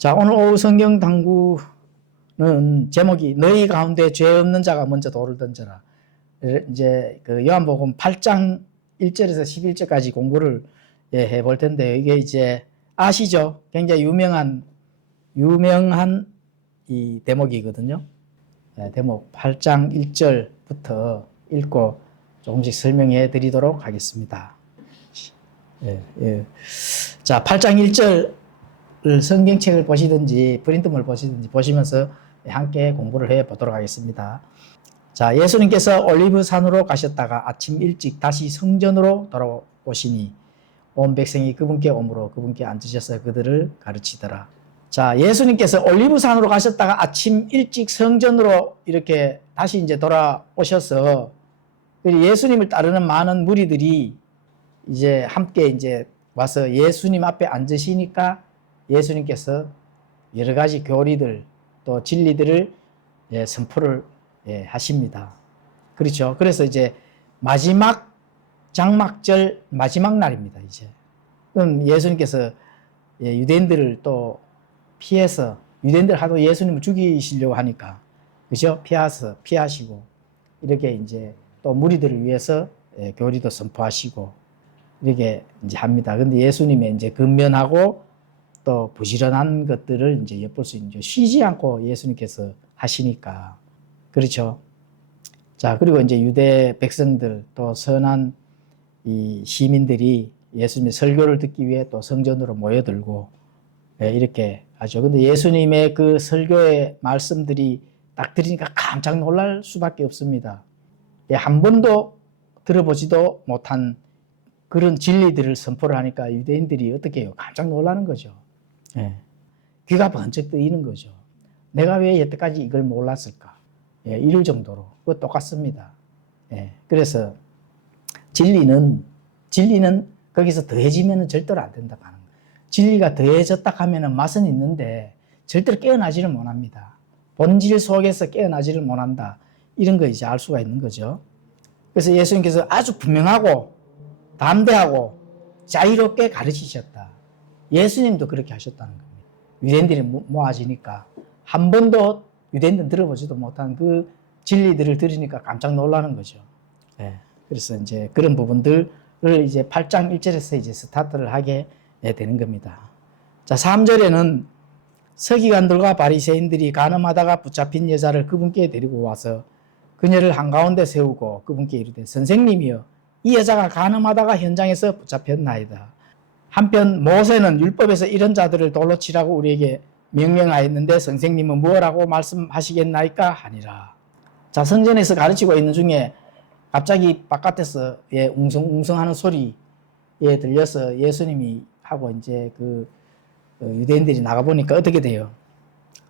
자, 오늘 오후 성경 당구는 제목이 너희 가운데 죄 없는 자가 먼저 돌을 던져라. 이제 그 요한복음 8장 1절에서 11절까지 공부를 해볼 텐데요. 이게 이제 아시죠? 굉장히 유명한 이 대목이거든요. 대목 8장 1절부터 읽고 조금씩 설명해 드리도록 하겠습니다. 자, 8장 1절 성경책을 보시든지 프린트물 보시든지 보시면서 함께 공부를 해 보도록 하겠습니다. 자, 예수님께서 올리브산으로 가셨다가 아침 일찍 다시 성전으로 돌아오시니 온 백성이 그분께 오므로 그분께 앉으셔서 그들을 가르치더라. 자, 예수님께서 올리브산으로 가셨다가 아침 일찍 성전으로 이렇게 다시 이제 돌아오셔서 예수님을 따르는 많은 무리들이 이제 함께 이제 와서 예수님 앞에 앉으시니까 예수님께서 여러 가지 교리들 또 진리들을 선포를 하십니다. 그렇죠. 그래서 이제 마지막 장막절 마지막 날입니다. 이제 그럼 예수님께서 유대인들을 또 피해서 유대인들 하도 예수님을 죽이시려고 하니까 그죠? 피하시고 이렇게 이제 또 무리들을 위해서 교리도 선포하시고 이렇게 이제 합니다. 근데 예수님의 이제 근면하고 또 부지런한 것들을 이제 엿볼 수 있는 쉬지 않고 예수님께서 하시니까 그렇죠. 자, 그리고 이제 유대 백성들 또 선한 이 시민들이 예수님의 설교를 듣기 위해 또 성전으로 모여들고 이렇게 하죠. 근데 예수님의 그 설교의 말씀들이 딱 들으니까 깜짝 놀랄 수밖에 없습니다. 한 번도 들어보지도 못한 그런 진리들을 선포를 하니까 유대인들이 어떻게 해요? 깜짝 놀라는 거죠. 귀가 번쩍 뜨이는 거죠. 내가 왜 여태까지 이걸 몰랐을까? 이럴 정도로. 그거 똑같습니다. 그래서 진리는 거기서 더해지면 절대로 안 된다고 하는 거예요. 진리가 더해졌다 하면 맛은 있는데 절대로 깨어나지를 못합니다. 본질 속에서 깨어나지를 못한다. 이런 거 이제 알 수가 있는 거죠. 그래서 예수님께서 아주 분명하고 담대하고 자유롭게 가르치셨다. 예수님도 그렇게 하셨다는 겁니다. 유대인들이 모아지니까 한 번도 유대인들은 들어보지도 못한 그 진리들을 들으니까 깜짝 놀라는 거죠. 그래서 이제 그런 부분들을 이제 8장 1절에서 이제 스타트를 하게 되는 겁니다. 자, 3절에는 서기관들과 바리새인들이 간음하다가 붙잡힌 여자를 그분께 데리고 와서 그녀를 한가운데 세우고 그분께 이르되 선생님이여 이 여자가 간음하다가 현장에서 붙잡혔나이다. 한편 모세는 율법에서 이런 자들을 돌로 치라고 우리에게 명령하였는데 선생님은 무엇라고 말씀하시겠나이까 하니라. 자, 성전에서 가르치고 있는 중에 갑자기 바깥에서 웅성웅성하는 소리에 들려서 예수님이 하고 이제 그 유대인들이 나가보니까 어떻게 돼요?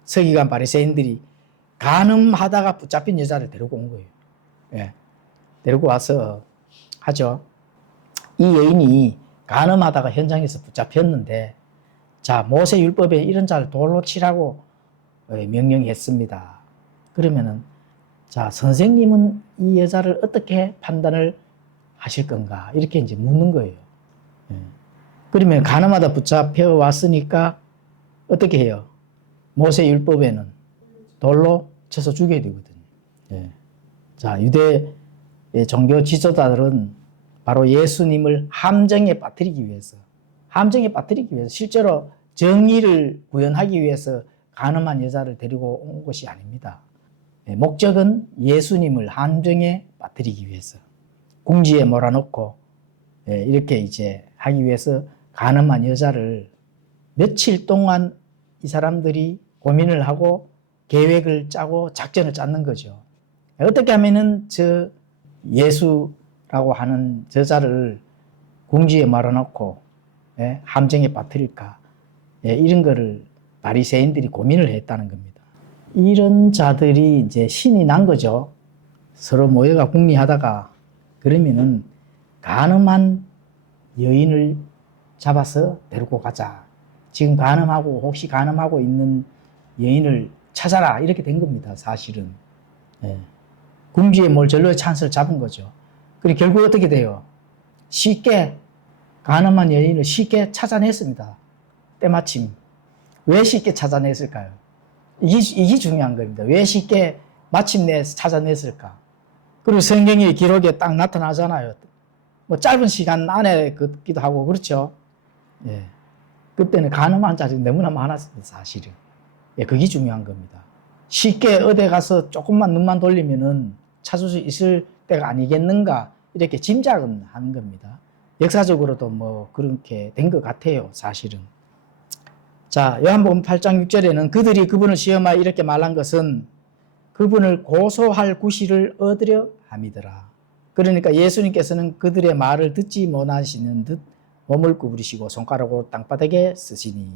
서기관 바리새인들이 간음하다가 붙잡힌 여자를 데리고 온 거예요. 데리고 와서 하죠. 이 여인이 간음하다가 현장에서 붙잡혔는데 자, 모세 율법에 이런 자를 돌로 치라고 명령했습니다. 그러면은 자, 선생님은 이 여자를 어떻게 판단을 하실 건가? 이렇게 이제 묻는 거예요. 그러면 간음하다 붙잡혀 왔으니까 어떻게 해요? 모세 율법에는 돌로 쳐서 죽여야 되거든요. 자, 유대 종교 지도자들은 바로 예수님을 함정에 빠뜨리기 위해서 실제로 정의를 구현하기 위해서 간음한 여자를 데리고 온 것이 아닙니다. 목적은 예수님을 함정에 빠뜨리기 위해서 궁지에 몰아넣고 이렇게 이제 하기 위해서 간음한 여자를 며칠 동안 이 사람들이 고민을 하고 계획을 짜고 작전을 짰는 거죠. 어떻게 하면은 저 예수라고 하는 저자를 궁지에 몰아넣고 함정에 빠뜨릴까? 이런 거를 바리새인들이 고민을 했다는 겁니다. 이런 자들이 이제 신이 난 거죠. 서로 모여가 궁리하다가 그러면은 간음한 여인을 잡아서 데리고 가자. 지금 혹시 간음하고 있는 여인을 찾아라. 이렇게 된 겁니다. 사실은. 궁지에 절로의 찬스를 잡은 거죠. 그리고 결국 어떻게 돼요? 쉽게 간음한 여인을 쉽게 찾아냈습니다. 때마침 왜 쉽게 찾아냈을까요? 이게 중요한 겁니다. 왜 쉽게 마침내 찾아냈을까? 그리고 성경의 기록에 딱 나타나잖아요. 뭐 짧은 시간 안에 긋기도 하고 그렇죠. 예. 그때는 가늠한 자들이 너무나 많았습니다, 사실은. 예, 그게 중요한 겁니다. 쉽게 어디 가서 조금만 눈만 돌리면은 찾을 수 있을 때가 아니겠는가 이렇게 짐작은 하는 겁니다. 역사적으로도 뭐 그렇게 된 것 같아요, 사실은. 자, 요한복음 8장 6절에는 그들이 그분을 시험하여 이렇게 말한 것은 그분을 고소할 구실을 얻으려 함이더라. 그러니까 예수님께서는 그들의 말을 듣지 못하시는 듯 몸을 구부리시고 손가락으로 땅바닥에 쓰시니.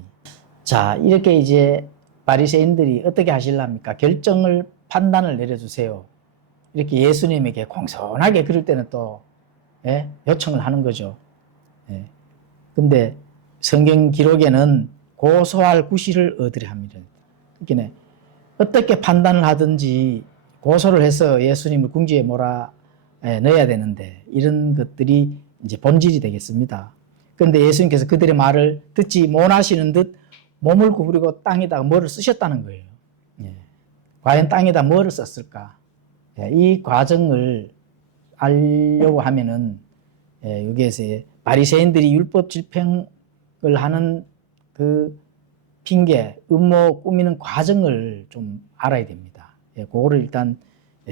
자, 이렇게 이제 바리새인들이 어떻게 하실랍니까? 결정을 판단을 내려주세요. 이렇게 예수님에게 공손하게 그럴 때는 또 요청을 하는 거죠. 근데 성경 기록에는 고소할 구실을 얻으려 합니다. 그러니까 어떻게 판단을 하든지 고소를 해서 예수님을 궁지에 몰아 넣어야 되는데 이런 것들이 이제 본질이 되겠습니다. 그런데 예수님께서 그들의 말을 듣지 못하시는 듯 몸을 구부리고 땅에다가 뭐를 쓰셨다는 거예요. 과연 땅에다 뭐를 썼을까? 이 과정을 알려고 하면은 여기에서 바리새인들이 율법 집행을 하는 그 핑계, 음모 꾸미는 과정을 좀 알아야 됩니다. 그거를 일단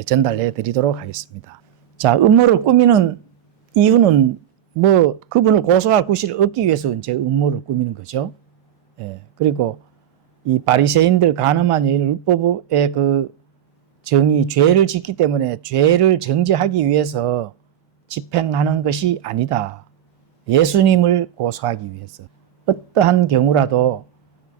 전달해 드리도록 하겠습니다. 자, 음모를 꾸미는 이유는 뭐 그분을 고소할 구실을 얻기 위해서 이제 음모를 꾸미는 거죠. 그리고 이 바리새인들 간음한 여인 율법의 그 정의, 죄를 짓기 때문에 죄를 정죄하기 위해서 집행하는 것이 아니다. 예수님을 고소하기 위해서 어떠한 경우라도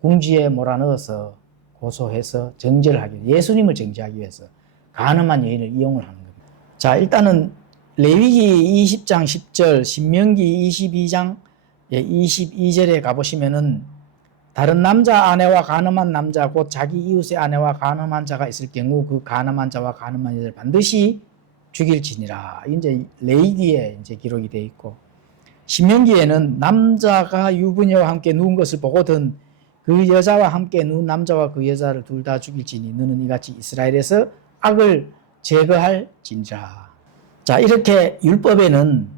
궁지에 몰아넣어서 고소해서 정죄를 하기 위해서 예수님을 정죄하기 위해서 간음한 여인을 이용을 하는 겁니다. 자, 일단은 레위기 20장 10절, 신명기 22장 22절에 가보시면은 다른 남자 아내와 간음한 남자 곧 자기 이웃의 아내와 간음한 자가 있을 경우 그 간음한 자와 간음한 여자를 반드시 죽일지니라. 이제 레위기에 이제 기록이 되어 있고 신명기에는 남자가 유부녀와 함께 누운 것을 보거든 그 여자와 함께 누운 남자와 그 여자를 둘 다 죽일지니 너는 이같이 이스라엘에서 악을 제거할지니라. 자, 이렇게 율법에는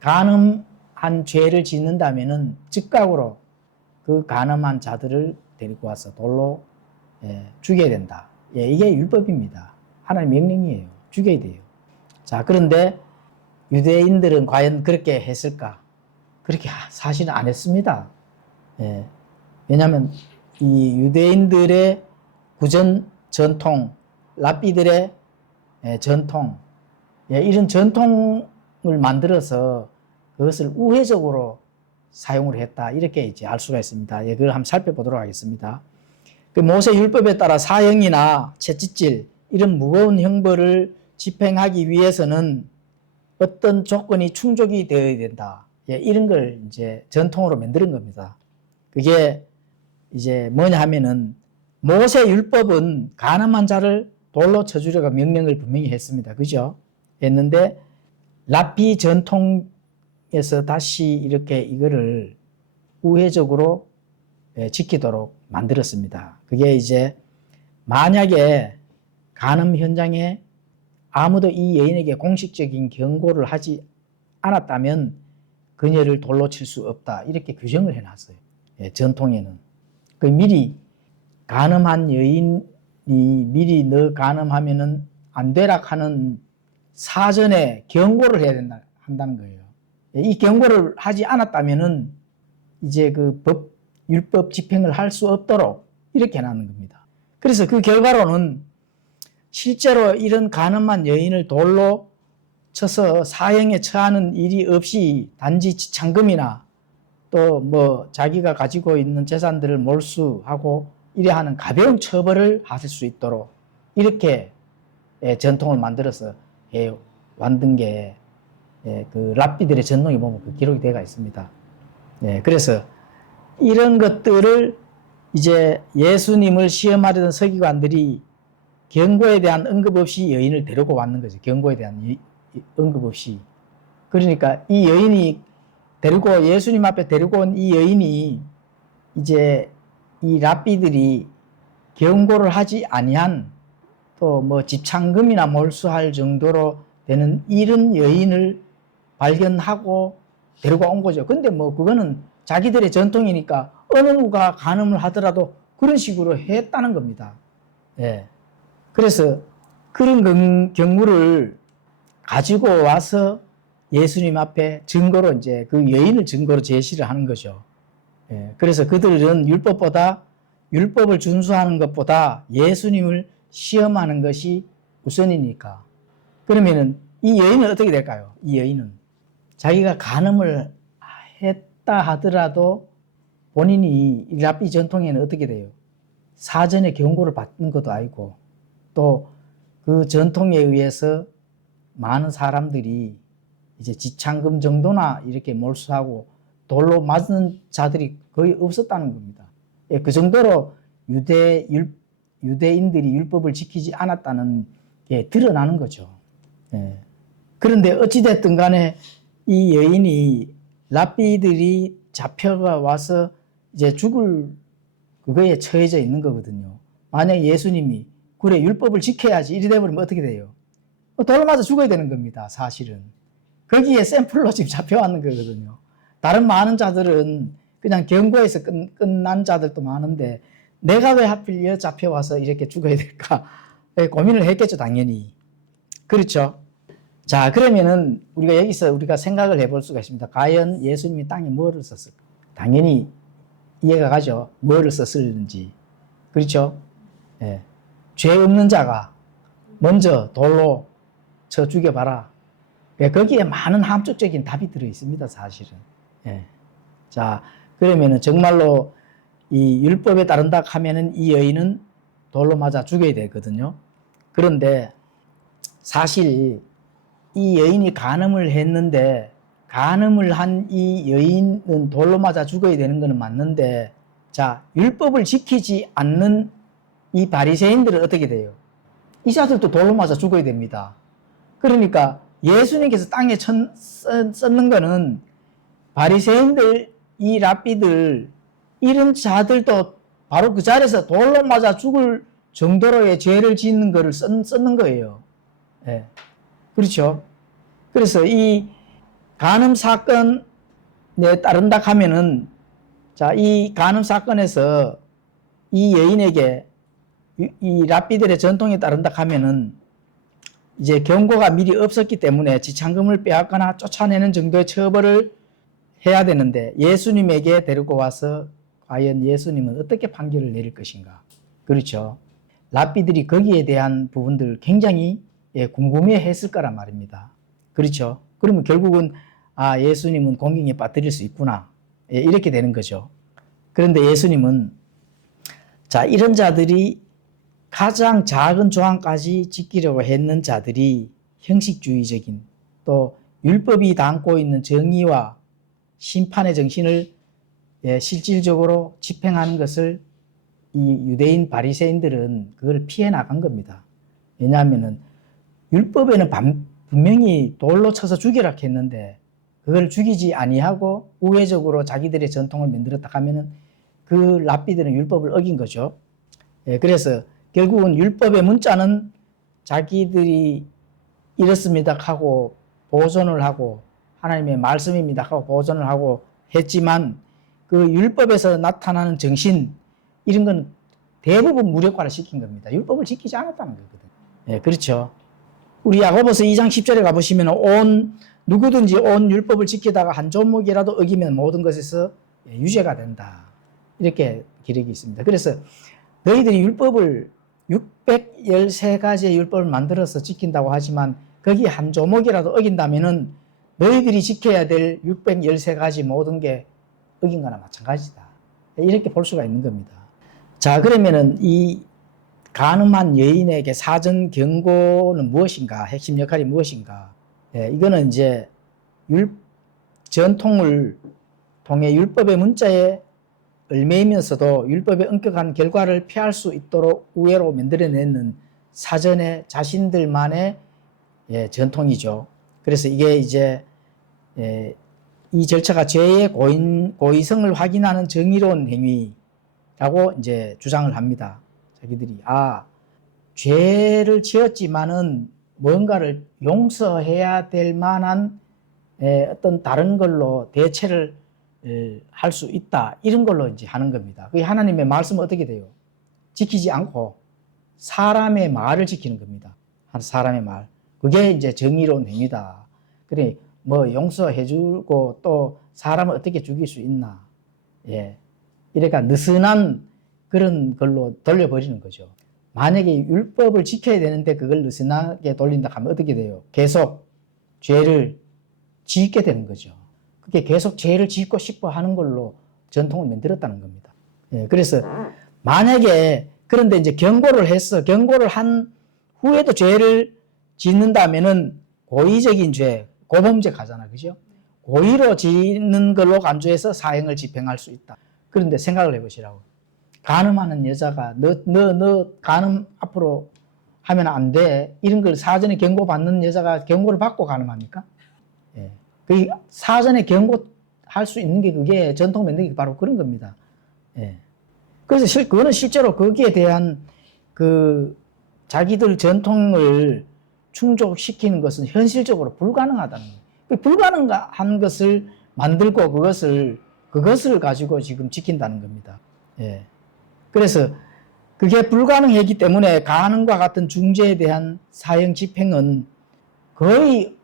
간음한 죄를 짓는다면은 즉각으로 그 간음한 자들을 데리고 와서 돌로 죽여야 된다. 이게 율법입니다. 하나님 명령이에요. 죽여야 돼요. 자, 그런데 유대인들은 과연 그렇게 했을까? 그렇게 사실은 안 했습니다. 왜냐하면 이 유대인들의 구전 전통, 랍비들의 전통, 이런 전통을 만들어서 그것을 우회적으로 사용을 했다. 이렇게 이제 알 수가 있습니다. 그걸 한번 살펴보도록 하겠습니다. 그 모세 율법에 따라 사형이나 채찍질 이런 무거운 형벌을 집행하기 위해서는 어떤 조건이 충족이 되어야 된다. 이런 걸 이제 전통으로 만드는 겁니다. 그게 이제 뭐냐 하면은 모세 율법은 간음한 자를 돌로 쳐주려고 명령을 분명히 했습니다. 그죠? 했는데 랍비 전통에서 다시 이렇게 이거를 우회적으로 지키도록 만들었습니다. 그게 이제 만약에 간음 현장에 아무도 이 여인에게 공식적인 경고를 하지 않았다면 그녀를 돌로 칠 수 없다. 이렇게 규정을 해놨어요. 전통에는. 그 미리 간음한 여인이 미리 너 간음하면은 안 되라 하는 사전에 경고를 해야 한다는 거예요. 이 경고를 하지 않았다면은 이제 그 율법 집행을 할 수 없도록 이렇게 해놨는 겁니다. 그래서 그 결과로는 실제로 이런 간음한 여인을 돌로 쳐서 사형에 처하는 일이 없이 단지 지참금이나 또 뭐 자기가 가지고 있는 재산들을 몰수하고 이래 하는 가벼운 처벌을 하실 수 있도록 이렇게 전통을 만들어서 만든 게 그 랍비들의 전통에 보면 그 기록이 되어 있습니다. 그래서 이런 것들을 이제 예수님을 시험하려던 서기관들이 경고에 대한 언급 없이 여인을 데리고 왔는 거죠. 경고에 대한 언급 없이. 그러니까 이 여인이 예수님 앞에 데리고 온 이 여인이 이제 이 랍비들이 경고를 하지 아니한 또 뭐 집창금이나 몰수할 정도로 되는 이런 여인을 발견하고 데리고 온 거죠. 근데 뭐 그거는 자기들의 전통이니까 어느 누가 간음을 하더라도 그런 식으로 했다는 겁니다. 예. 그래서 그런 경우를 가지고 와서 예수님 앞에 증거로 이제 그 여인을 증거로 제시를 하는 거죠. 예. 그래서 그들은 율법을 준수하는 것보다 예수님을 시험하는 것이 우선이니까. 그러면은 이 여인은 어떻게 될까요? 이 여인은 자기가 간음을 했다 하더라도 본인이 랍비 전통에는 어떻게 돼요? 사전에 경고를 받는 것도 아니고 또 그 전통에 의해서 많은 사람들이 이제 지창금 정도나 이렇게 몰수하고 돌로 맞은 자들이 거의 없었다는 겁니다. 예, 그 정도로 유대인들이 율법을 지키지 않았다는 게 드러나는 거죠. 예. 그런데 어찌됐든 간에 이 여인이 랍비들이 잡혀가 와서 이제 죽을 그거에 처해져 있는 거거든요. 만약에 예수님이 그래 율법을 지켜야지 이래 되버리면 어떻게 돼요? 돌로 맞아 죽어야 되는 겁니다. 사실은. 거기에 샘플로 지금 잡혀왔는 거거든요. 다른 많은 자들은 그냥 경고에서 끝난 자들도 많은데 내가 왜 하필 여기 잡혀와서 이렇게 죽어야 될까? 고민을 했겠죠, 당연히. 그렇죠? 자, 그러면은 우리가 여기서 우리가 생각을 해볼 수가 있습니다. 과연 예수님이 땅에 뭐를 썼을까? 당연히 이해가 가죠. 뭐를 썼을는지. 그렇죠? 예. 죄 없는 자가 먼저 돌로 쳐 죽여봐라. 예, 거기에 많은 함축적인 답이 들어 있습니다, 사실은. 예. 자, 그러면은 정말로 이 율법에 따른다 하면은 이 여인은 돌로 맞아 죽여야 되거든요. 그런데 사실 이 여인이 간음을 했는데 간음을 한 이 여인은 돌로 맞아 죽어야 되는 것은 맞는데 자, 율법을 지키지 않는 이 바리새인들은 어떻게 돼요? 이 자들도 돌로 맞아 죽어야 됩니다. 그러니까 예수님께서 땅에 썼는 거는 바리새인들, 이 랍비들 이런 자들도 바로 그 자리에서 돌로 맞아 죽을 정도로의 죄를 짓는 거를 썼는 거예요. 예. 그렇죠? 그래서 이 간음 사건에 따른다 하면은 자, 이 간음 사건에서 이 여인에게 이 랍비들의 전통에 따른다 하면은 이제 경고가 미리 없었기 때문에 지창금을 빼앗거나 쫓아내는 정도의 처벌을 해야 되는데 예수님에게 데리고 와서 과연 예수님은 어떻게 판결을 내릴 것인가? 그렇죠. 랍비들이 거기에 대한 부분들 굉장히 궁금해 했을 거란 말입니다. 그렇죠. 그러면 결국은 아, 예수님은 공경에 빠뜨릴 수 있구나. 이렇게 되는 거죠. 그런데 예수님은 자, 이런 자들이 가장 작은 조항까지 지키려고 했는 자들이 형식주의적인 또 율법이 담고 있는 정의와 심판의 정신을 실질적으로 집행하는 것을 이 유대인 바리새인들은 그걸 피해 나간 겁니다. 왜냐하면은 율법에는 분명히 돌로 쳐서 죽이라 했는데 그걸 죽이지 아니하고 우회적으로 자기들의 전통을 만들었다 하면은 그 랍비들은 율법을 어긴 거죠. 그래서 결국은 율법의 문자는 자기들이 이렇습니다 하고 보존을 하고 하나님의 말씀입니다 하고 보존을 하고 했지만 그 율법에서 나타나는 정신 이런 건 대부분 무력화를 시킨 겁니다. 율법을 지키지 않았다는 거거든요. 그렇죠. 우리 야고보서 2장 10절에 가보시면 누구든지 온 율법을 지키다가 한 조목이라도 어기면 모든 것에서 유죄가 된다. 이렇게 기록이 있습니다. 그래서 너희들이 율법을 613가지의 율법을 만들어서 지킨다고 하지만 거기 한 조목이라도 어긴다면은 너희들이 지켜야 될 613가지 모든 게 어긴 거나 마찬가지다. 이렇게 볼 수가 있는 겁니다. 자, 그러면은 이 간음한 여인에게 사전 경고는 무엇인가? 핵심 역할이 무엇인가? 이거는 이제 전통을 통해 율법의 문자에 얽매이면서도 율법의 엄격한 결과를 피할 수 있도록 우회로 만들어내는 사전에 자신들만의 전통이죠. 그래서 이게 이제 이 절차가 죄의 고의성을 확인하는 정의로운 행위, 라고 이제 주장을 합니다. 자기들이 죄를 지었지만은 뭔가를 용서해야 될 만한 어떤 다른 걸로 대체를 할 수 있다. 이런 걸로 이제 하는 겁니다. 그게 하나님의 말씀은 어떻게 돼요? 지키지 않고 사람의 말을 지키는 겁니다. 사람의 말. 그게 이제 정의로운 행위다. 그래, 뭐 용서해주고 또 사람을 어떻게 죽일 수 있나. 예. 이러니까 느슨한 그런 걸로 돌려버리는 거죠. 만약에 율법을 지켜야 되는데 그걸 느슨하게 돌린다 하면 어떻게 돼요? 계속 죄를 짓게 되는 거죠. 그게 계속 죄를 짓고 싶어 하는 걸로 전통을 만들었다는 겁니다. 예, 그래서 만약에 그런데 이제 경고를 한 후에도 죄를 짓는다면은 고의적인 죄, 고범죄 가잖아, 그죠? 고의로 짓는 걸로 간주해서 사형을 집행할 수 있다. 그런데 생각을 해보시라고. 간음하는 여자가 너 간음 앞으로 하면 안 돼. 이런 걸 사전에 경고받는 여자가 경고를 받고 간음합니까? 예. 그 사전에 경고할 수 있는 게 그게 전통 만들기 바로 그런 겁니다. 예. 그래서 그거는 실제로 거기에 대한 그 자기들 전통을 충족시키는 것은 현실적으로 불가능하다는 거예요. 그 불가능한 것을 만들고 그것을 가지고 지금 지킨다는 겁니다. 예. 그래서 그게 불가능했기 때문에 간음과 같은 중죄에 대한 사형 집행은 거의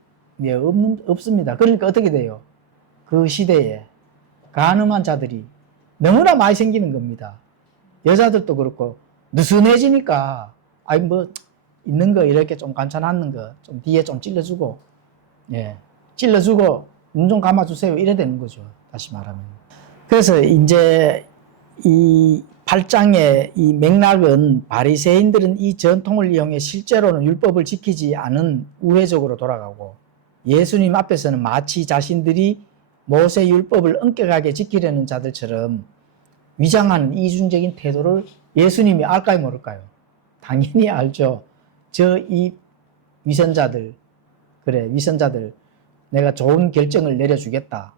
없습니다. 그러니까 어떻게 돼요? 그 시대에 간음한 자들이 너무나 많이 생기는 겁니다. 여자들도 그렇고 느슨해지니까 뭐 있는 거 이렇게 좀 괜찮았는 거 좀 뒤에 좀 찔러주고 찔러주고 눈 좀 감아주세요 이래 되는 거죠. 다시 말하면. 그래서 이제 이 8장의 이 맥락은 바리새인들은 이 전통을 이용해 실제로는 율법을 지키지 않은 우회적으로 돌아가고 예수님 앞에서는 마치 자신들이 모세 율법을 엄격하게 지키려는 자들처럼 위장하는 이중적인 태도를 예수님이 알까요 모를까요? 당연히 알죠. 이 위선자들 내가 좋은 결정을 내려주겠다.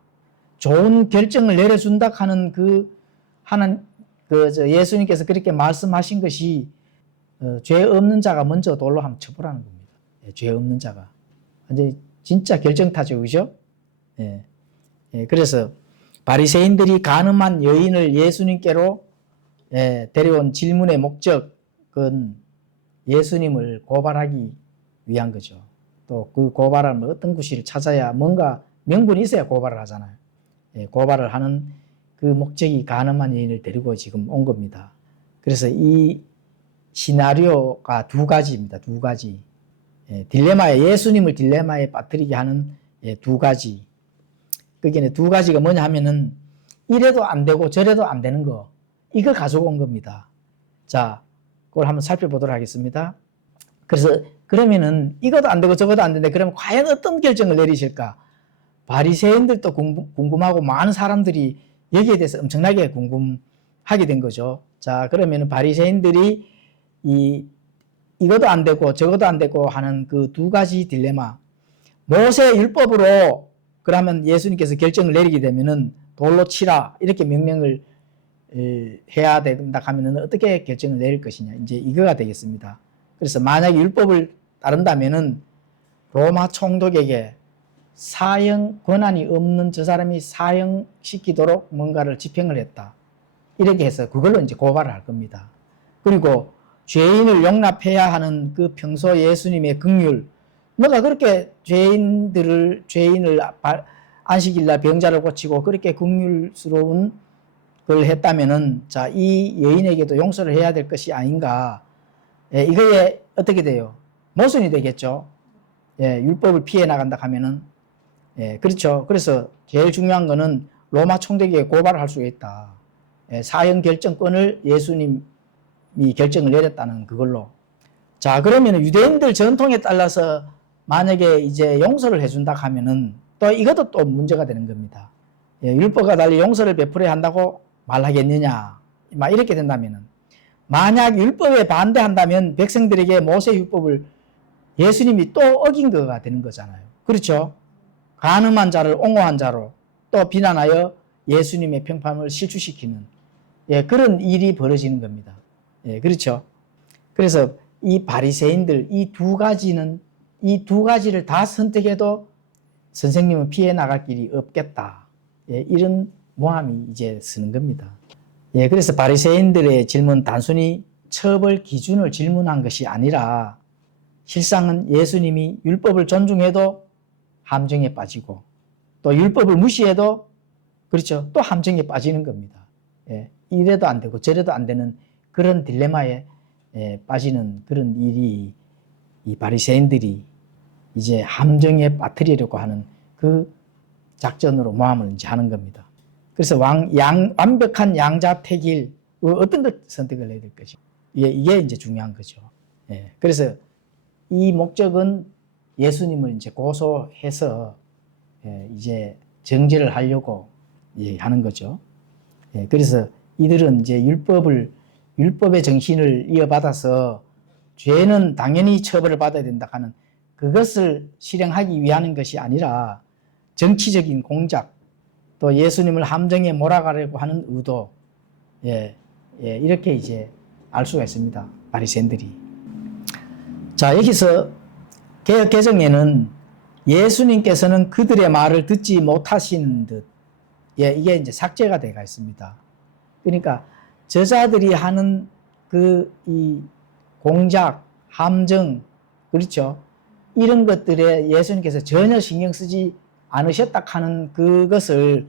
좋은 결정을 내려준다 하는 예수님께서 그렇게 말씀하신 것이 죄 없는 자가 먼저 돌로 한번 쳐보라는 겁니다. 죄 없는 자가. 완전히 진짜 결정타죠, 그죠? 예. 그래서 바리새인들이 간음한 여인을 예수님께로 데려온 질문의 목적은 예수님을 고발하기 위한 거죠. 또 그 고발하면 어떤 구실을 찾아야 뭔가 명분이 있어야 고발을 하잖아요. 고발을 하는 그 목적이 간음한 여인을 데리고 지금 온 겁니다. 그래서 이 시나리오가 두 가지입니다. 두 가지. 예수님을 딜레마에 빠뜨리게 하는 두 가지. 그게 두 가지가 뭐냐 하면은 이래도 안 되고 저래도 안 되는 거. 이걸 가지고 온 겁니다. 자, 그걸 한번 살펴보도록 하겠습니다. 그래서 그러면은 이것도 안 되고 저것도 안 되는데 그러면 과연 어떤 결정을 내리실까? 바리새인들도 궁금하고 많은 사람들이 여기에 대해서 엄청나게 궁금하게 된 거죠. 자, 그러면은 바리새인들이 이것도 안 되고 저것도 안 되고 하는 그 두 가지 딜레마. 모세 율법으로 그러면 예수님께서 결정을 내리게 되면은 돌로 치라 이렇게 명령을 해야 된다 하면은 어떻게 결정을 내릴 것이냐. 이제 이거가 되겠습니다. 그래서 만약에 율법을 따른다면은 로마 총독에게 사형 권한이 없는 저 사람이 사형시키도록 뭔가를 집행을 했다. 이렇게 해서 그걸로 이제 고발을 할 겁니다. 그리고 죄인을 용납해야 하는 그 평소 예수님의 긍휼, 너가 그렇게 죄인을 안식일날 병자를 고치고 그렇게 긍휼스러운 걸 했다면은 자, 이 여인에게도 용서를 해야 될 것이 아닌가. 이거에 어떻게 돼요? 모순이 되겠죠. 율법을 피해 나간다 하면은. 그렇죠. 그래서 제일 중요한 거는 로마 총독에게 고발을 할 수가 있다. 사형 결정권을 예수님이 결정을 내렸다는 그걸로. 자, 그러면 유대인들 전통에 따라서 만약에 이제 용서를 해준다 하면은 또 이것도 또 문제가 되는 겁니다. 율법과 달리 용서를 베풀어야 한다고 말하겠느냐. 막 이렇게 된다면은. 만약 율법에 반대한다면 백성들에게 모세 율법을 예수님이 또 어긴 거가 되는 거잖아요. 그렇죠? 간음한 자를 옹호한 자로 또 비난하여 예수님의 평판을 실추시키는 예, 그런 일이 벌어지는 겁니다. 예, 그렇죠. 그래서 이 바리새인들 이 두 가지를 다 선택해도 선생님은 피해 나갈 길이 없겠다. 예, 이런 모함이 이제 쓰는 겁니다. 예, 그래서 바리새인들의 질문 단순히 처벌 기준을 질문한 것이 아니라 실상은 예수님이 율법을 존중해도 함정에 빠지고 또 율법을 무시해도 그렇죠. 또 함정에 빠지는 겁니다. 예, 이래도 안 되고 저래도 안 되는 그런 딜레마에 빠지는 그런 일이 이 바리새인들이 이제 함정에 빠뜨리려고 하는 그 작전으로 모함을 이제 하는 겁니다. 그래서 완벽한 양자택일 어떤 걸 선택을 해야 될 것이 이게 이제 중요한 거죠. 예, 그래서 이 목적은 예수님을 이제 고소해서 이제 정죄를 하려고 하는 거죠. 예, 그래서 이들은 이제 율법의 정신을 이어받아서 죄는 당연히 처벌을 받아야 된다 하는 그것을 실행하기 위한 것이 아니라 정치적인 공작, 또 예수님을 함정에 몰아가려고 하는 의도, 이렇게 이제 알 수가 있습니다. 바리새인들이. 자, 여기서 개역 개정에는 예수님께서는 그들의 말을 듣지 못하시는 듯, 이게 이제 삭제가 되어 있습니다. 그러니까 저자들이 하는 이 공작, 함정, 그렇죠? 이런 것들에 예수님께서 전혀 신경 쓰지 않으셨다 하는 그것을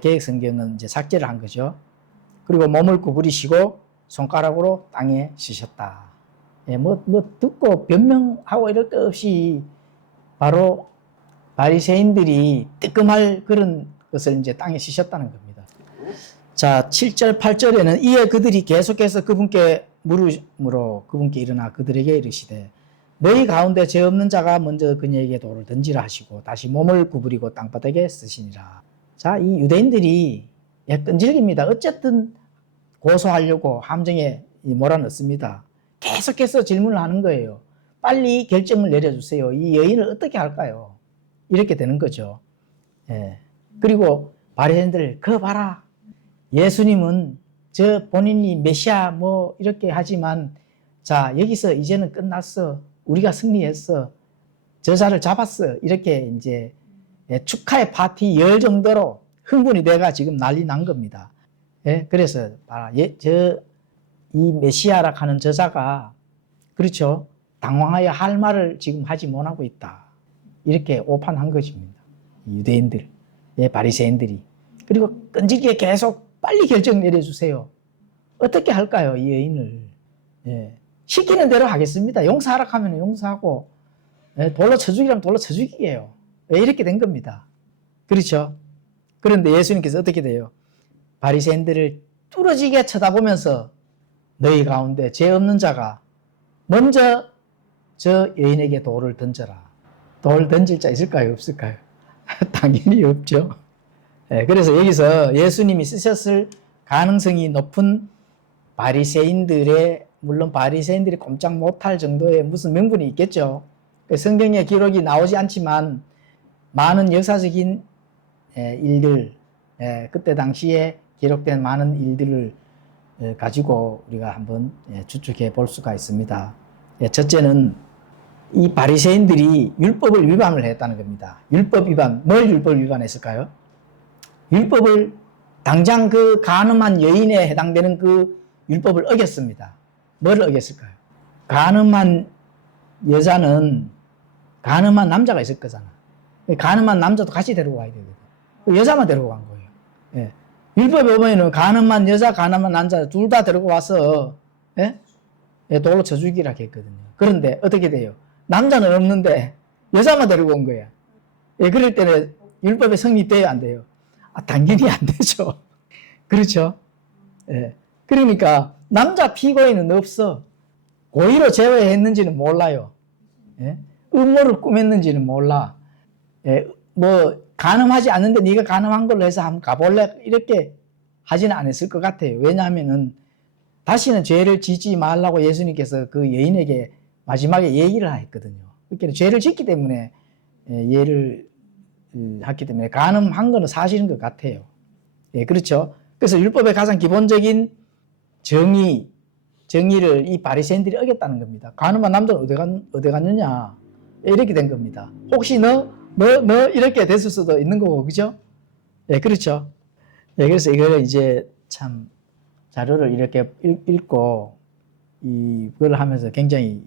개역 성경은 이제 삭제를 한 거죠. 그리고 몸을 구부리시고 손가락으로 땅에 씻었다. 뭐 듣고 변명하고 이럴 것 없이 바로 바리새인들이 뜨끔할 그런 것을 이제 땅에 씻었다는 겁니다. 자, 7절, 8절에는 이에 그들이 계속해서 그분께 물음으로 그분께 일어나 그들에게 이르시되 너희 가운데 죄 없는 자가 먼저 그녀에게 돌을 던지라 하시고 다시 몸을 구부리고 땅바닥에 쓰시니라. 자, 이 유대인들이 끈질깁니다. 어쨌든 고소하려고 함정에 몰아넣습니다. 계속해서 질문을 하는 거예요. 빨리 결정을 내려주세요. 이 여인을 어떻게 할까요? 이렇게 되는 거죠. 예. 그리고 바리새인들 그거 봐라. 예수님은 저 본인이 메시아 뭐 이렇게 하지만 자 여기서 이제는 끝났어. 우리가 승리했어. 저자를 잡았어. 이렇게 이제 축하의 파티 열 정도로 흥분이 돼가 지금 난리 난 겁니다. 예? 그래서 이 메시아라 하는 저자가 그렇죠. 당황하여 할 말을 지금 하지 못하고 있다. 이렇게 오판한 것입니다. 유대인들, 바리새인들이. 그리고 끈질기게 계속 빨리 결정 내려주세요. 어떻게 할까요, 이 여인을? 시키는 대로 하겠습니다. 용서하라 하면 용서하고, 돌로 쳐 죽이라면 돌로 쳐 죽이게요. 이렇게 된 겁니다. 그렇죠? 그런데 예수님께서 어떻게 돼요? 바리새인들을 뚫어지게 쳐다보면서 너희 가운데 죄 없는 자가 먼저 저 여인에게 돌을 던져라. 돌 던질 자 있을까요? 없을까요? 당연히 없죠. 그래서 여기서 예수님이 쓰셨을 가능성이 높은 바리새인들의 물론 바리새인들이 꼼짝 못할 정도의 무슨 명분이 있겠죠. 성경에 기록이 나오지 않지만 많은 역사적인 일들, 그때 당시에 기록된 많은 일들을 가지고 우리가 한번 추측해 볼 수가 있습니다. 첫째는 이 바리새인들이 율법을 위반을 했다는 겁니다. 율법 위반, 뭘 율법 위반했을까요? 율법을 당장 그 간음한 여인에 해당되는 그 율법을 어겼습니다. 뭘 어겼을까요? 간음한 여자는 간음한 남자가 있을 거잖아. 간음한 남자도 같이 데리고 가야 되거든. 여자만 데리고 간 거예요. 율법에 보면은 간음한 여자, 간음한 남자 둘 다 데리고 와서 돌로 쳐 죽이라 했거든요. 그런데 어떻게 돼요? 남자는 없는데 여자만 데리고 온 거야. 그럴 때는 율법에 성립돼야 안 돼요? 당연히 안 되죠. 그렇죠? 그러니까 남자 피고인은 없어. 고의로 제외했는지는 몰라요. 음모를 꾸몄는지는 몰라. 뭐 간음하지 않는데 네가 간음한 걸로 해서 한번 가볼래? 이렇게 하지는 않았을 것 같아요. 왜냐하면은 다시는 죄를 짓지 말라고 예수님께서 그 여인에게 마지막에 예의를 했거든요. 그러니까 죄를 짓기 때문에 예를 했기 때문에 간음한 거는 사실인 것 같아요. 그렇죠. 그래서 율법의 가장 기본적인 정의를 이 바리새인들이 어겼다는 겁니다. 가늠한 남자는 어디 갔느냐 이렇게 된 겁니다. 혹시 너 이렇게 됐을 수도 있는 거고, 그죠? 예, 그렇죠. 예, 그래서 이거를 이제 참 자료를 이렇게 읽고 이걸 하면서 굉장히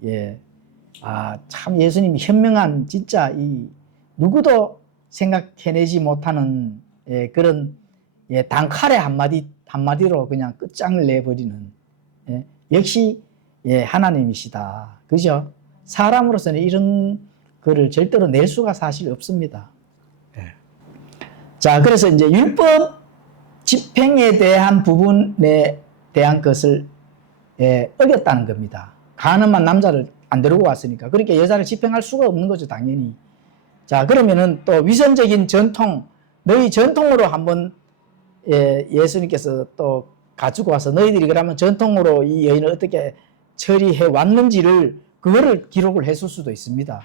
참 예수님이 현명한 진짜 누구도 생각해내지 못하는 그런 단칼에 한마디로 그냥 끝장을 내버리는 역시 하나님이시다. 그죠? 사람으로서는 이런 거를 절대로 낼 수가 사실 없습니다. 자, 그래서 이제 율법 집행에 대한 부분에 대한 것을 어겼다는 겁니다. 가늠한 남자를 안 데리고 왔으니까. 그렇게 여자를 집행할 수가 없는 거죠, 당연히. 자, 그러면은 또 위선적인 전통, 너희 전통으로 한번 예수님께서 또 가지고 와서 너희들이 그러면 전통으로 이 여인을 어떻게 처리해 왔는지를 그거를 기록을 했을 수도 있습니다.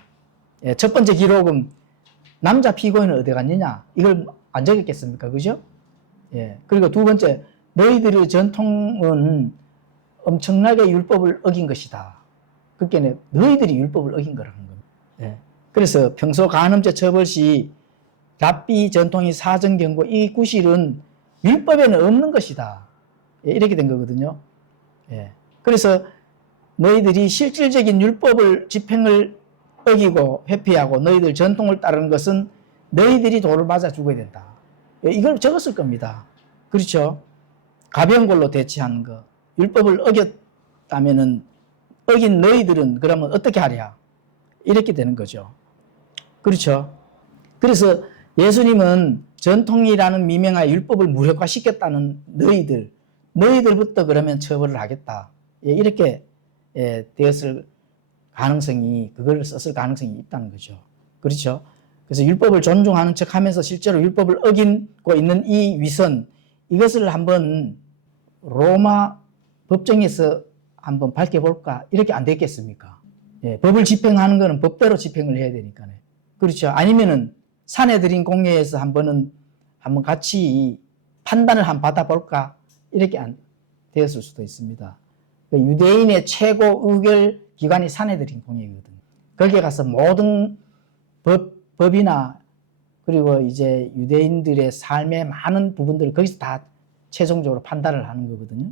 첫 번째 기록은 남자 피고인은 어디 갔느냐? 이걸 안 적였겠습니까? 그죠? 그리고 두 번째, 너희들의 전통은 엄청나게 율법을 어긴 것이다. 그러니까 너희들이 율법을 어긴 거라는 겁니다. 그래서 평소 간음죄 처벌 시 랍비 전통이 사전 경고 이 구실은 율법에는 없는 것이다. 이렇게 된 거거든요. 그래서 너희들이 실질적인 율법을 집행을 어기고 회피하고 너희들 전통을 따르는 것은 너희들이 돌을 맞아 죽어야 된다. 이걸 적었을 겁니다. 그렇죠? 가벼운 걸로 대치하는 거. 율법을 어겼다면은 어긴 너희들은 그러면 어떻게 하랴? 이렇게 되는 거죠. 그렇죠? 그래서 예수님은 전통이라는 미명하에 율법을 무력화시켰다는 너희들부터 그러면 처벌을 하겠다. 이렇게 되었을 가능성이, 그걸 썼을 가능성이 있다는 거죠. 그렇죠? 그래서 율법을 존중하는 척 하면서 실제로 율법을 어기고 있는 이 위선, 이것을 한번 로마 법정에서 한번 밝혀볼까? 이렇게 안 되겠습니까? 법을 집행하는 거는 법대로 집행을 해야 되니까요. 그렇죠? 아니면은 사내들인 공회에서 한번 같이 판단을 한번 받아볼까? 이렇게 안 되었을 수도 있습니다. 유대인의 최고 의결 기관이 사내들인 공회거든요. 거기에 가서 모든 법이나 그리고 이제 유대인들의 삶의 많은 부분들을 거기서 다 최종적으로 판단을 하는 거거든요.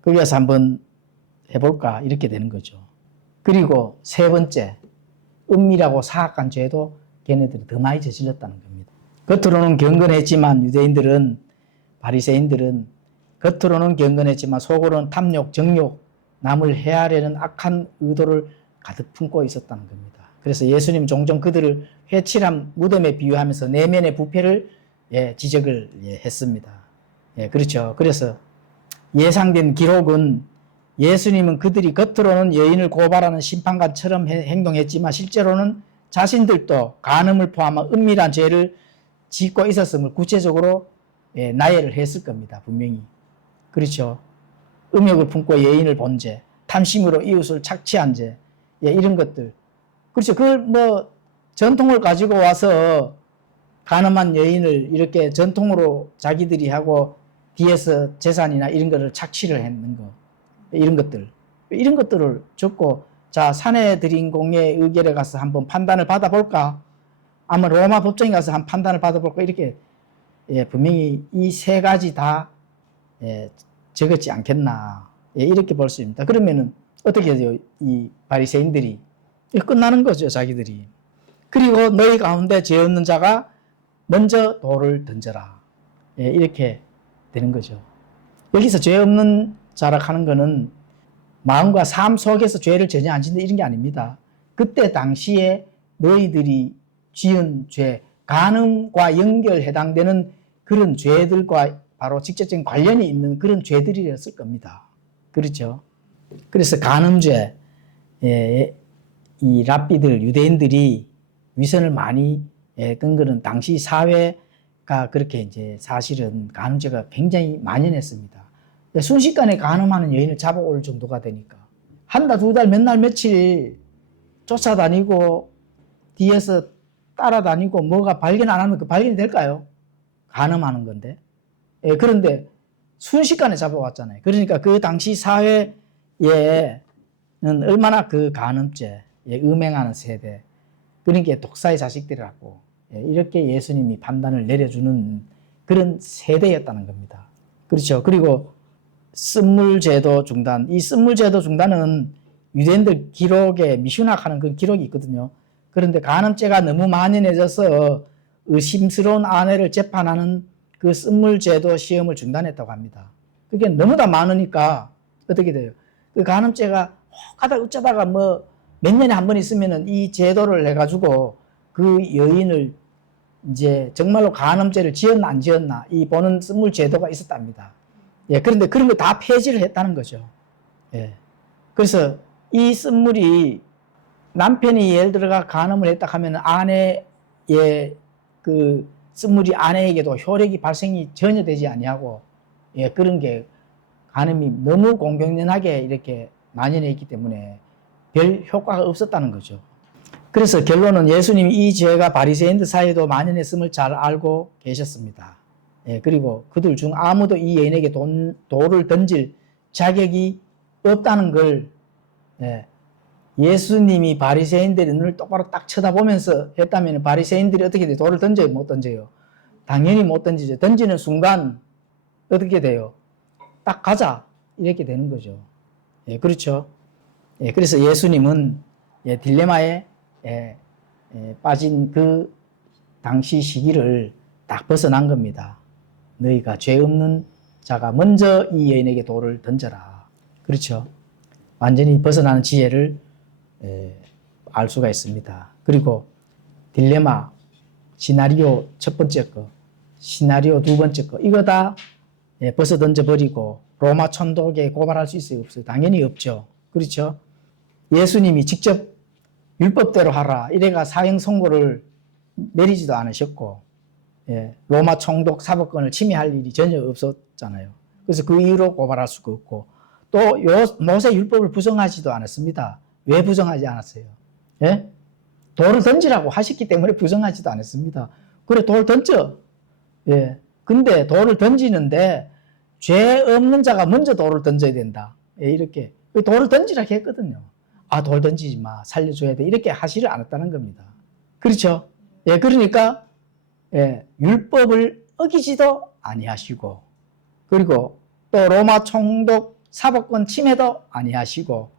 거기 가서 한번 해볼까? 이렇게 되는 거죠. 그리고 세 번째, 은밀하고 사악한 죄도 걔네들이 더 많이 저질렀다는 겁니다. 겉으로는 경건했지만 유대인들은, 바리새인들은 겉으로는 경건했지만 속으로는 탐욕, 정욕, 남을 해하려는 악한 의도를 가득 품고 있었다는 겁니다. 그래서 예수님 종종 그들을 회칠한 무덤에 비유하면서 내면의 부패를 지적을 했습니다. 그렇죠. 그래서 예상된 기록은 예수님은 그들이 겉으로는 여인을 고발하는 심판관처럼 행동했지만 실제로는 자신들도 간음을 포함한 은밀한 죄를 짓고 있었음을 구체적으로 나열을 했을 겁니다. 분명히. 그렇죠. 음욕을 품고 여인을 본 죄, 탐심으로 이웃을 착취한 죄, 이런 것들. 그렇죠. 그걸 전통을 가지고 와서 간음한 여인을 이렇게 전통으로 자기들이 하고 뒤에서 재산이나 이런 거를 착취를 했는 거. 이런 것들을 적고, 자, 사내들인 공회 의결에 가서 한번 판단을 받아볼까? 아마 로마 법정에 가서 한 판단을 받아볼까? 이렇게, 분명히 이 세 가지 다, 적었지 않겠나. 이렇게 볼 수 있습니다. 그러면은, 어떻게 해요? 이 바리새인들이. 끝나는 거죠, 자기들이. 그리고 너희 가운데 죄 없는 자가 먼저 돌을 던져라. 이렇게 되는 거죠. 여기서 죄 없는 자라 하는 거는 마음과 삶 속에서 죄를 전혀 안 짓는 이런 게 아닙니다. 그때 당시에 너희들이 지은 죄, 간음과 해당되는 그런 죄들과 바로 직접적인 관련이 있는 그런 죄들이었을 겁니다. 그렇죠? 그래서 간음죄, 이 랍비들, 유대인들이 위선을 많이 끈 거는 당시 사회가 그렇게 이제 사실은 간음죄가 굉장히 만연했습니다. 순식간에 간음하는 여인을 잡아올 정도가 되니까 한 달, 두 달, 몇 날, 며칠 쫓아다니고 뒤에서 따라다니고 뭐가 발견 안 하면 그 발견이 될까요? 간음하는 건데. 예, 그런데 순식간에 잡아왔잖아요. 그러니까 그 당시 사회에는 얼마나 그 간음죄, 예, 음행하는 세대, 그러니까 독사의 자식들이라고, 예, 이렇게 예수님이 판단을 내려주는 그런 세대였다는 겁니다. 그렇죠. 그리고 쓴물제도 중단, 이 쓴물제도 중단은 유대인들 기록에 미슈낙하는 그 기록이 있거든요. 그런데 간음죄가 너무 만연해져서 의심스러운 아내를 재판하는 그 쓴물제도 시험을 중단했다고 합니다. 그게 너무 다 많으니까 어떻게 돼요? 그 간음죄가 혹하다 어쩌다가 뭐 몇 년에 한 번 있으면은 이 제도를 해가지고 그 여인을 이제 정말로 간음죄를 지었나 안 지었나 이 보는 쓴물제도가 있었답니다. 예, 그런데 그런 거 다 폐지를 했다는 거죠. 예. 그래서 이 쓴물이 남편이 예를 들어가 간음을 했다 하면 아내의 그 쓴물이 아내에게도 효력이 발생이 전혀 되지 아니하고, 예, 그런 게 간음이 너무 공공연하게 이렇게 만연해 있기 때문에 별 효과가 없었다는 거죠. 그래서 결론은 예수님이 이 죄가 바리새인들 사이에도 만연했음을 잘 알고 계셨습니다. 예, 그리고 그들 중 아무도 이 여인에게 돌을 던질 자격이 없다는 걸, 예, 예수님이 바리새인들의 눈을 똑바로 딱 쳐다보면서 했다면 바리새인들이 어떻게 돼요? 돌을 던져요? 못 던져요? 당연히 못 던지죠. 던지는 순간 어떻게 돼요? 딱 가자 이렇게 되는 거죠. 예, 그렇죠. 예, 그래서 예수님은, 예, 딜레마에, 예, 빠진 그 당시 시기를 딱 벗어난 겁니다. 너희가 죄 없는 자가 먼저 이 여인에게 돌을 던져라. 그렇죠. 완전히 벗어나는 지혜를 알 수가 있습니다. 그리고 딜레마, 시나리오 첫 번째 거, 시나리오 두 번째 거, 이거 다 벗어 던져버리고 로마 총독에 고발할 수 있어요? 없어요? 당연히 없죠. 그렇죠. 예수님이 직접 율법대로 하라 이래가 사형 선고를 내리지도 않으셨고, 예, 로마 총독 사법권을 침해할 일이 전혀 없었잖아요. 그래서 그 이유로 고발할 수가 없고, 또 모세 율법을 부정하지도 않았습니다. 왜 부정하지 않았어요? 예? 돌을 던지라고 하셨기 때문에 부정하지도 않았습니다. 그래, 돌 던져. 예. 근데 돌을 던지는데 죄 없는 자가 먼저 돌을 던져야 된다. 예, 이렇게. 돌을 던지라고 했거든요. 아, 돌 던지지 마. 살려줘야 돼. 이렇게 하지를 않았다는 겁니다. 그렇죠? 예, 그러니까, 예, 율법을 어기지도 아니하시고, 그리고 또 로마 총독 사법권 침해도 아니하시고,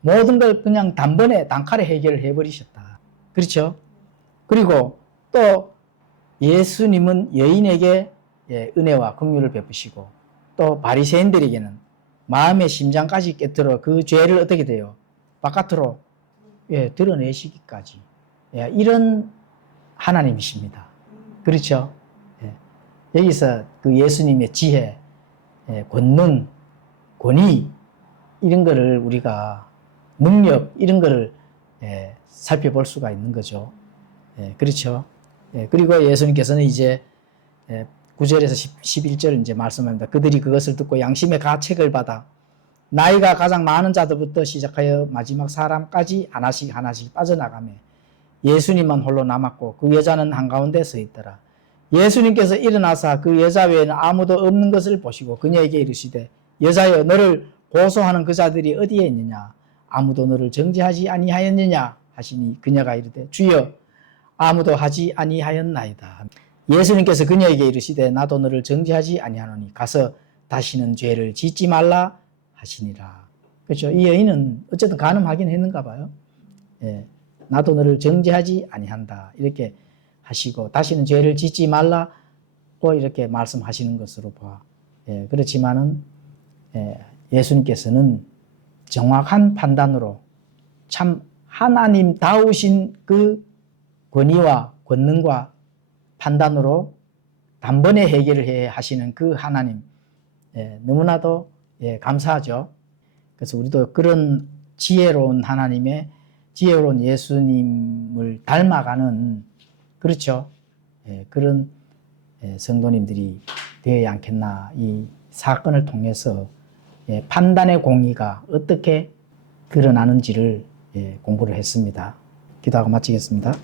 모든 걸 그냥 단번에 단칼에 해결해 버리셨다. 그렇죠? 그리고 또 예수님은 여인에게, 예, 은혜와 긍휼을 베푸시고, 또 바리새인들에게는 마음의 심장까지 깨뜨려 그 죄를 어떻게 돼요? 바깥으로, 예, 드러내시기까지, 예, 이런 하나님이십니다. 그렇죠? 예. 여기서 그 예수님의 지혜, 예, 권능, 권위 이런 거를 우리가 능력 이런 거를, 예, 살펴볼 수가 있는 거죠. 예, 그렇죠? 예, 그리고 예수님께서는 이제, 예, 9절에서 11절 이제 말씀합니다. 그들이 그것을 듣고 양심의 가책을 받아 나이가 가장 많은 자들부터 시작하여 마지막 사람까지 하나씩 하나씩 빠져나가며 예수님만 홀로 남았고 그 여자는 한가운데 서 있더라. 예수님께서 일어나사 그 여자 외에는 아무도 없는 것을 보시고 그녀에게 이르시되 여자여 너를 고소하는 그 자들이 어디에 있느냐 아무도 너를 정죄하지 아니하였느냐 하시니 그녀가 이르되 주여 아무도 하지 아니하였나이다. 예수님께서 그녀에게 이르시되 나도 너를 정죄하지 아니하노니 가서 다시는 죄를 짓지 말라 하시니라. 그렇죠. 이 여인은 어쨌든 간음하긴 했는가 봐요. 예, 나도 너를 정죄하지 아니한다 이렇게 하시고 다시는 죄를 짓지 말라고 이렇게 말씀하시는 것으로 봐. 예, 그렇지만은, 예, 예수님께서는 정확한 판단으로 참 하나님다우신 그 권위와 권능과 판단으로 단번에 해결을 해 하시는 그 하나님, 예, 너무나도, 예, 감사하죠. 그래서 우리도 그런 지혜로운 하나님의 지혜로운 예수님을 닮아가는, 그렇죠, 예, 그런, 예, 성도님들이 되어야 않겠나. 이 사건을 통해서, 예, 판단의 공의가 어떻게 드러나는지를, 예, 공부를 했습니다. 기도하고 마치겠습니다.